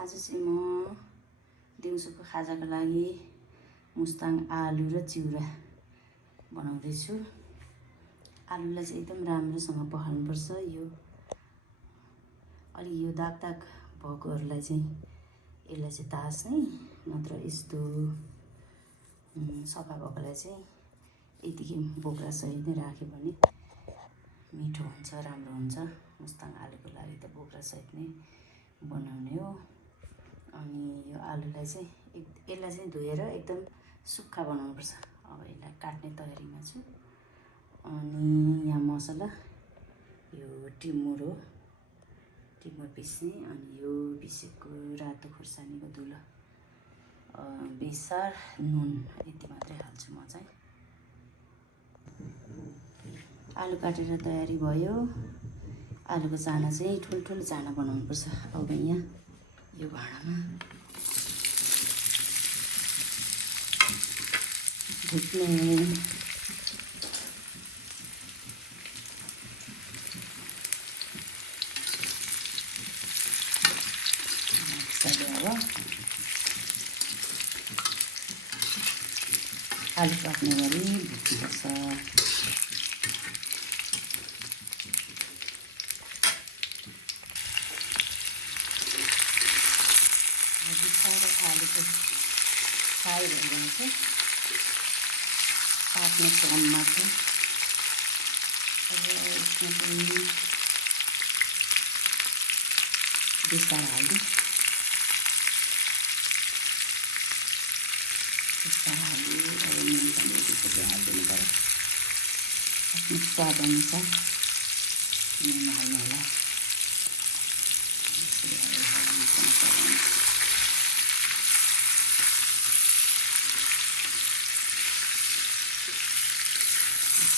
आज चाहिँ म दिउँसोको खाजाको लागि मुस्ताङ आलु र चिउरा बनाउँदैछु। आलुलाई चाहिँ एकदम राम्रोसँग पखाल्नुपर्छ। अलि यो दाग भएकोहरूलाई चाहिँ यसलाई चाहिँ तास्ने, नत्र यस्तो सफा भएकोलाई चाहिँ यतिकै बोक्रा सहित नै राख्यो भने मिठो हुन्छ, राम्रो हुन्छ। मुस्ताङ आलुको लागि त बोक्रा सहित नै बनाउने हो। अनि यो आलुलाई चाहिँ यसलाई चाहिँ धोएर एकदम सुक्खा बनाउनुपर्छ। अब यसलाई काट्ने तयारीमा छु। अनि यहाँ मसला यो टिमुर हो, टिमुर पिस्ने। अनि यो पिसेको रातो खुर्सानीको धुलो, बेसार, नुन, यति मात्रै हाल्छु म चाहिँ। आलु काटेर तयारी भयो। आलुको चाना चाहिँ ठुल्ठुलो चाना बनाउनुपर्छ। अब यहाँ यो भाँडामा भुट्ने अब आलु पाक्ने गरी भुट्नुपर्छ। बिस्तारै आलुको फ्राई भइरहन्छ। पाक्ने क्रममा चाहिँ अब यसमा चाहिँ बेसार हाल्नु। बेसार हाल्नु, अब नुन पनि यतिसक्यो हालिदिनु पऱ्यो। आफ्नो स्वाद अनुसार नुन हाल्नु होला।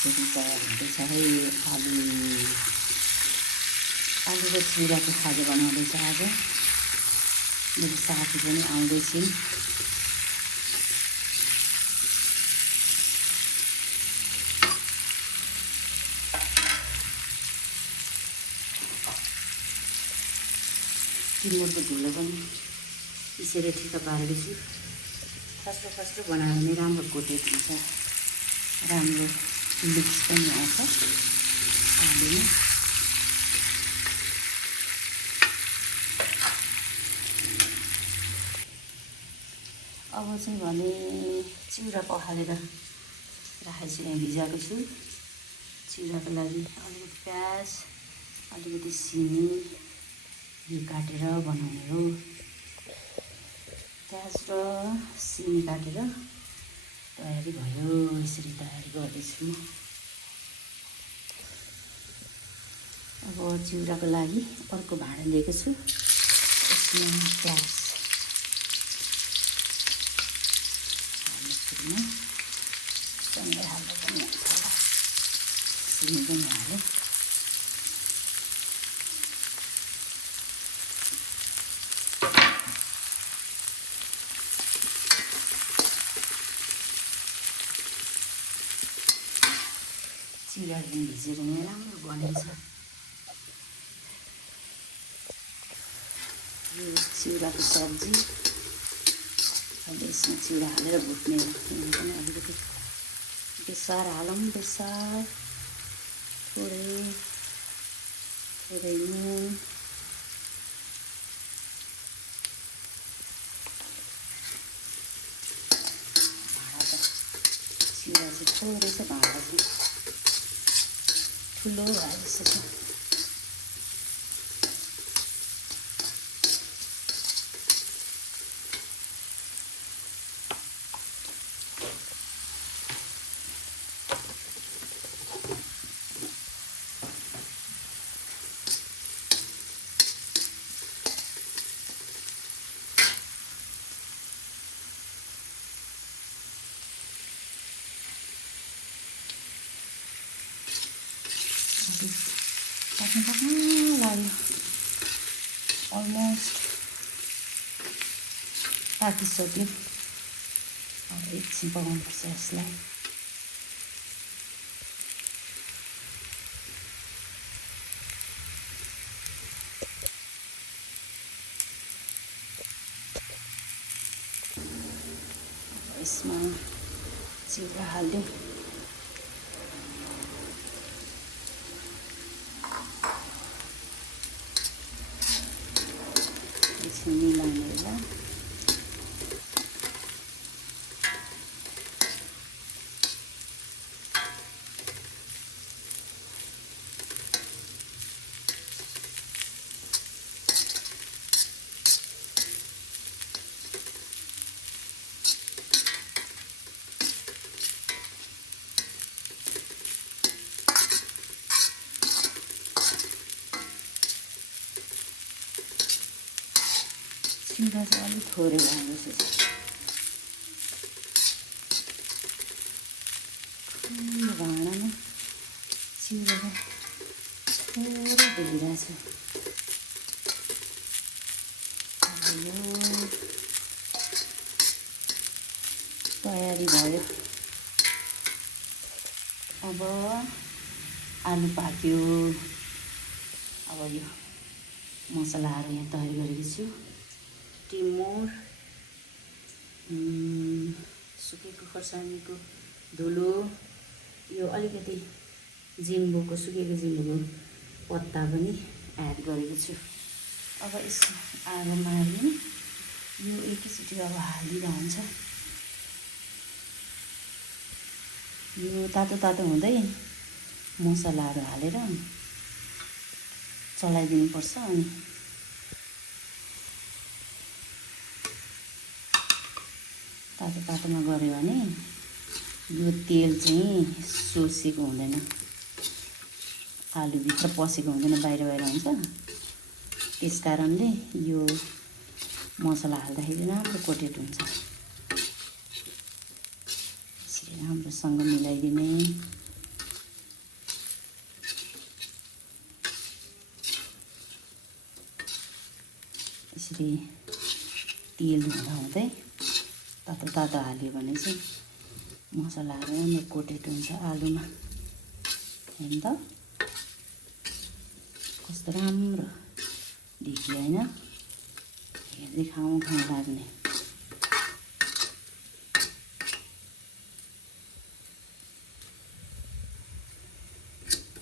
यसरी तयार हुँदैछ है यो आलु र चिउराको खाजा बनाउँदैछ। आज मेरो साथी पनि आउँदैछिन्। टिमुरको धुलो पनि पिसेर ठिक्क पार्दैछु। फस्टो बनायो भने राम्रो कोटेड हुन्छ, राम्रो मिक्स पनि आउँछ आलुमा। अब चाहिँ भने चिउरा पखालेर राखेको छु, यहाँ भिजाएको छु। चिउराको लागि अलिकति प्याज, अलिकति सिमी यो काटेर बनाउने हो। प्याज र सिमी काटेर तयारी भयो। यसरी तयारी गर्दैछु। अब चिउराको लागि अर्को भाँडा लिएको छु। यसमा प्याज हाल्नु सुरुमा सँगै हाल्दा पनि हुन्छ होला। सिमी पनि हालेँ। चिउरा पनि भिजेर यहाँ राम्रो बनिन्छ। यो चिउराको सब्जी। अहिले यसमा चिउरा हालेर भुट्ने हो। पनि अलिकति बेसार हालौँ, बेसार, थोरै नुन, भाँडा त चिउरा चाहिँ थोरै छ, भाँडा चाहिँ ठुलो भए जस्तो छ। पाक्न लाग्यो। अलमोस्ट पाकिसक्यो। अब एकछिन पकाउनुपर्छ यसलाई। यसमा चिउरा हाल्दिउँ। एकछिन मिलाउने होला। चिउरा चाहिँ अलिक थोरै हाल्नुहोस्। ठुलो भाँडामा चिउरा थोरै धोइरहेछ। अब यो तयारी भयो। अब आलु पाक्यो। अब यो मसलाहरू यहाँ तयार गरेको छु। टिमुर, सुकेको खोर्सानीको धुलो, यो अलिकति जिम्बोको सुकेको जिम्बोको पत्ता पनि एड गरेको छु। अब यसो आगो मार्ने यो एकैचोटि अब हालिदिँदा हुन्छ। यो तातो तातो हुँदै मसलाहरू हालेर चलाइदिनुपर्छ। अनि तातो तातोमा गऱ्यो भने यो तेल चाहिँ सोसेको हुँदैन, आलुभित्र पसेको हुँदैन, बाहिर बाहिर हुन्छ। त्यस कारणले यो मसला हाल्दाखेरि राम्रो कोटेड हुन्छ। यसरी राम्रोसँग मिलाइदिने। यसरी तेल हुँदाहुँदै तातो तातो हाल्यो भने चाहिँ मसलाहरू राम्रो कोटेड हुन्छ आलुमा। हेर्नु त कस्तो राम्रो देखियो होइन? हेर्दै खाउँ खाउँ लाग्ने।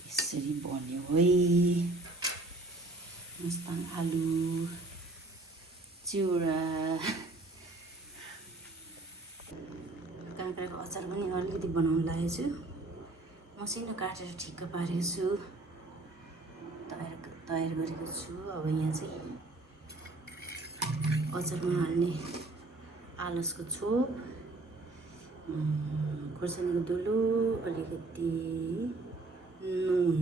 यसरी बन्यो है मुस्ताङ आलु चिउरा। काँक्राको अचार पनि अलिकति बनाउनु लागेको छु। मसिनो काटेर ठिक्क पारेको छु, तयार गरेको छु। अब यहाँ चाहिँ अचारमा हाल्ने आलसको छोप, खोर्सानीको धुलो, अलिकति नुन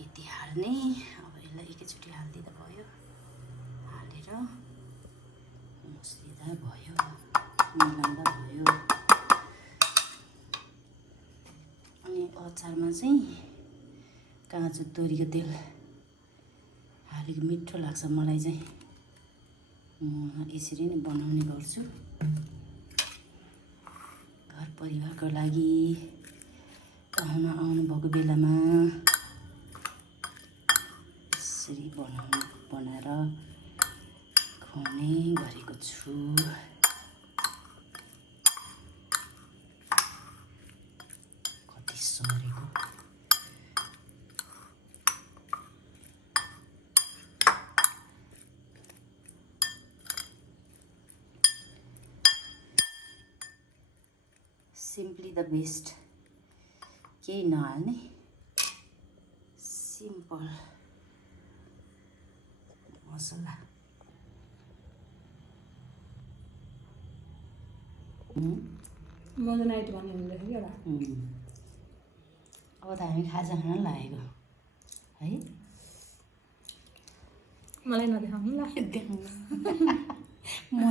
यति हाल्ने। अब यसलाई एकैचोटि हालिदिँदा भयो। हालेर मुस्लिँदा भयो, मिलाउँदा भयो। अनि अचारमा चाहिँ काँचो तोरीको तेल हालेको मिठो लाग्छ मलाई चाहिँ। म यसरी नै बनाउने गर्छु घर परिवारको लागि। पाहुना आउनुभएको बेलामा यसरी बनाएर खुवाउने गरेको छु। कति सरेको सिम्पली द बेस्ट। केही नहाल्ने सिम्पल मसला। मदन आइट भन्ने हुँदाखेरि होला। अब त हामी खाजा खान लागेको है। मलाई नदेखाउनु ल। देखाउनु म